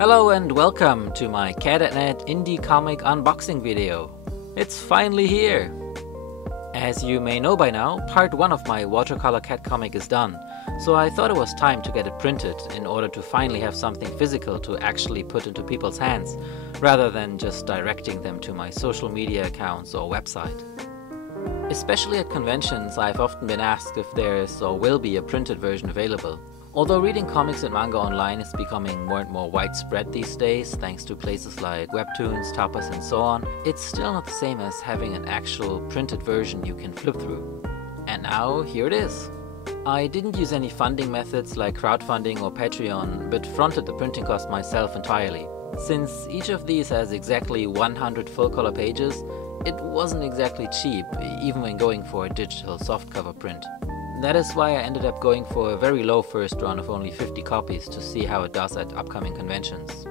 Hello and welcome to my Cat.net indie comic unboxing video. It's finally here! As you may know by now, part 1 of my watercolor cat comic is done, so I thought it was time to get it printed in order to finally have something physical to actually put into people's hands, rather than just directing them to my social media accounts or website. Especially at conventions, I've often been asked if there is or will be a printed version available. Although reading comics and manga online is becoming more and more widespread these days, thanks to places like Webtoons, Tapas and so on, it's still not the same as having an actual printed version you can flip through. And now, here it is. I didn't use any funding methods like crowdfunding or Patreon, but fronted the printing cost myself entirely. Since each of these has exactly 100 full-color pages, it wasn't exactly cheap, even when going for a digital softcover print. That is why I ended up going for a very low first run of only 50 copies to see how it does at upcoming conventions.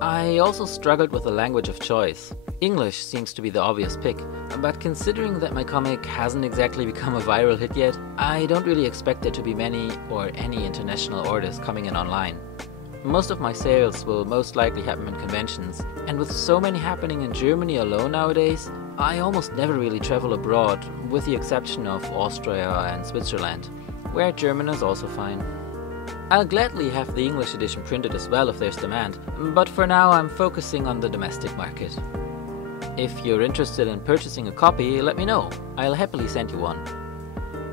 I also struggled with the language of choice. English seems to be the obvious pick, but considering that my comic hasn't exactly become a viral hit yet, I don't really expect there to be many or any international orders coming in online. Most of my sales will most likely happen in conventions, and with so many happening in Germany alone nowadays, I almost never really travel abroad, with the exception of Austria and Switzerland, where German is also fine. I'll gladly have the English edition printed as well if there's demand, but for now I'm focusing on the domestic market. If you're interested in purchasing a copy, let me know, I'll happily send you one.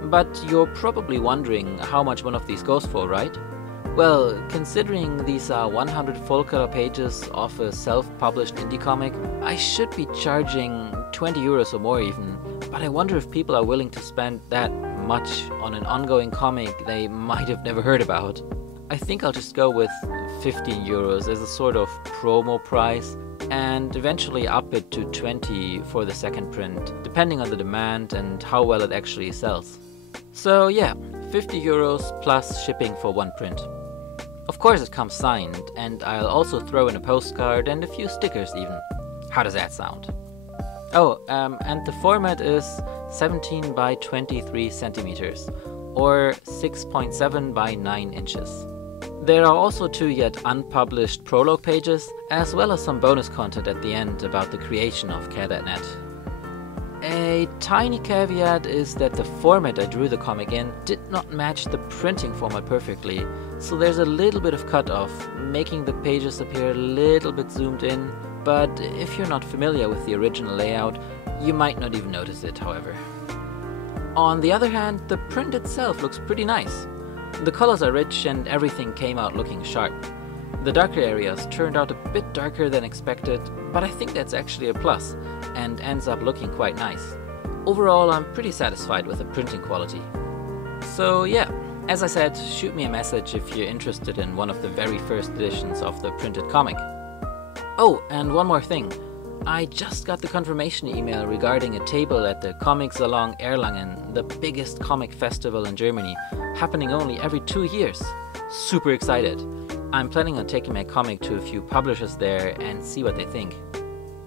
But you're probably wondering how much one of these goes for, right? Well, considering these are 100 full-color pages of a self-published indie comic, I should be charging 20 euros or more even, but I wonder if people are willing to spend that much on an ongoing comic they might have never heard about. I think I'll just go with 15 euros as a sort of promo price, and eventually up it to 20 for the second print, depending on the demand and how well it actually sells. So yeah, 50 euros plus shipping for one print. Of course it comes signed, and I'll also throw in a postcard and a few stickers even. How does that sound? Oh, and the format is 17 by 23 centimeters, or 6.7 by 9 inches. There are also 2 yet unpublished prologue pages, as well as some bonus content at the end about the creation of Cat.net. A tiny caveat is that the format I drew the comic in did not match the printing format perfectly, so there's a little bit of cut-off, making the pages appear a little bit zoomed in, but if you're not familiar with the original layout, you might not even notice it, however. On the other hand, the print itself looks pretty nice. The colors are rich and everything came out looking sharp. The darker areas turned out a bit darker than expected, but I think that's actually a plus, and ends up looking quite nice. Overall, I'm pretty satisfied with the printing quality. So yeah, as I said, shoot me a message if you're interested in one of the very first editions of the printed comic. Oh, and one more thing. I just got the confirmation email regarding a table at the Comic Salon Erlangen, the biggest comic festival in Germany, happening only every 2 years. Super excited. I'm planning on taking my comic to a few publishers there and see what they think.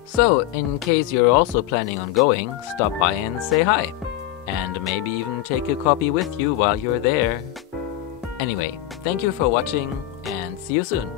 So, in case you're also planning on going, stop by and say hi. And maybe even take a copy with you while you're there. Anyway, thank you for watching and see you soon.